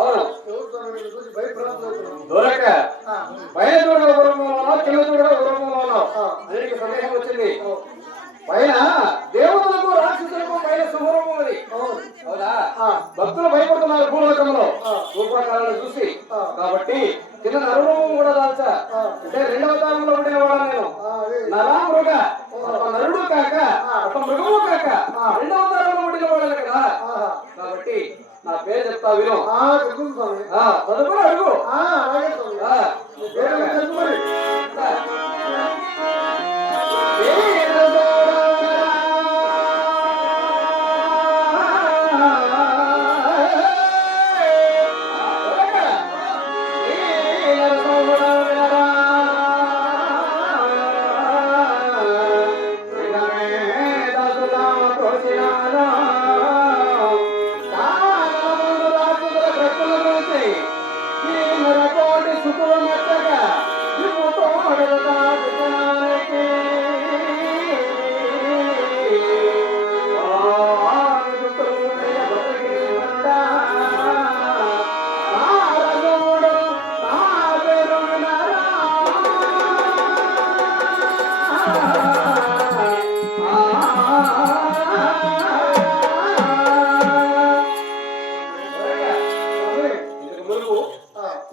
అవును దూరక పైన చూడ ఊరంలో కింద చూడ ఊరంలో అన్నిటికీ సందేహం వచ్చింది. పైన దేవులకు రాక్షసులకు పైన సుమరూపం అది. అవునా? భక్తులు భయపడుతున్నారు భూలోకంలో రూపకాలను చూసి. కాబట్టి కింద నరురూపం కూడా దాల్చా అంటే రెండవ తాళంలో ఉండిన వాడు నేను నరామృగ నరుడు కాక ఒక మృగము కాక రెండవ తాళంలో ఉండిన వాడు కదా. కాబట్టి నా పేరు చెప్తా విను. తదుపరి అడుగు.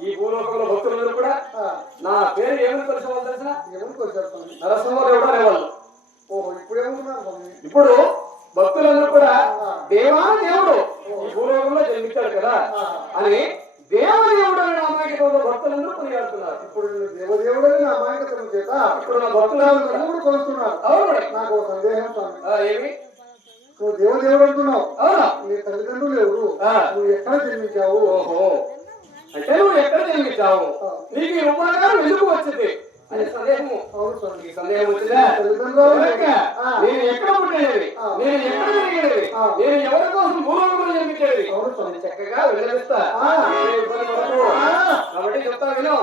ఈ భూలోకంలో భక్తులందరూ కూడా నా పేరు ఏమని కొలిసేవాళ్ళు తెలుసా? నరసింహదేవుడు అనేవాళ్ళు. ఇప్పుడు భక్తులందరూ కూడా దేవా దేవుడు ఈ భూలోకంలో జన్మించాడు కదా అని దేవదేవుడు అనే అమాయకత్వంలో భక్తులందరూ కొనియాడుతున్నారు. ఇప్పుడు దేవదేవుడు అనే అమాయకత్వం చేత ఇప్పుడు నా భక్తులందరూ కొలుస్తున్నారు. అవును. నాకు ఒక సందేహం. ఏమి? నువ్వు దేవదేవుడు అంటున్నావు. అవునా? నీ తల్లిదండ్రులు ఎవరు? నువ్వు ఎక్కడ జన్మించావు? ఓహో, అంటే నువ్వు ఎక్కడ జన్మించావు, నీకు ఈ ఉపకారం ఎందుకు వచ్చింది అనే సందేహము. ఈ సందేహం వచ్చిందా? నేను ఎక్కడ పుట్టేది, నేను ఎక్కడ జరిగేది, నేను ఎవరి కోసం భూలోకంలో జన్మించేది చక్కగా వివరిస్తా. కాబట్టి చెప్తా విను.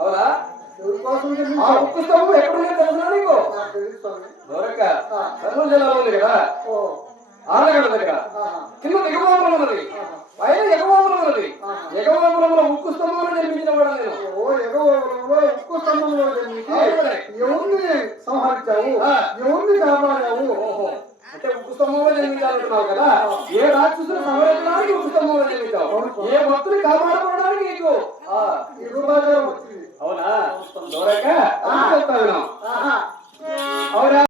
అవునా? ఆ ఉక్కు స్తంభం ఎక్కడుంది తెలుసా నీకు? దొరక కర్నూలు జిల్లాలో ఉంది కదా, ఆలగడ్డ దగ్గర. కింద దిగబాబులం ఉన్నది, పైన ఎగబాబులం ఉన్నది. ఎగబాబులంలో ఉక్కు స్తంభంలో జన్మించిన వాడు నేను. ఎగబాబులంలో ఉక్కు స్తంభంలో జన్మించి ఎవరిని సంహరించావు, ఎవరిని కాపాడావు? ఓహో, అంటే ఉక్కు స్తంభంలో జన్మించాలంటున్నావు కదా. ఏ రాక్షసుని సంహరించడానికి ఉక్కు స్తంభంలో జన్మించావు, ఏ భక్తుని కాపాడుకోవడానికి నీకు ఈ రూపాయలు వచ్చింది. అవునా? దూరక చెప్తాను.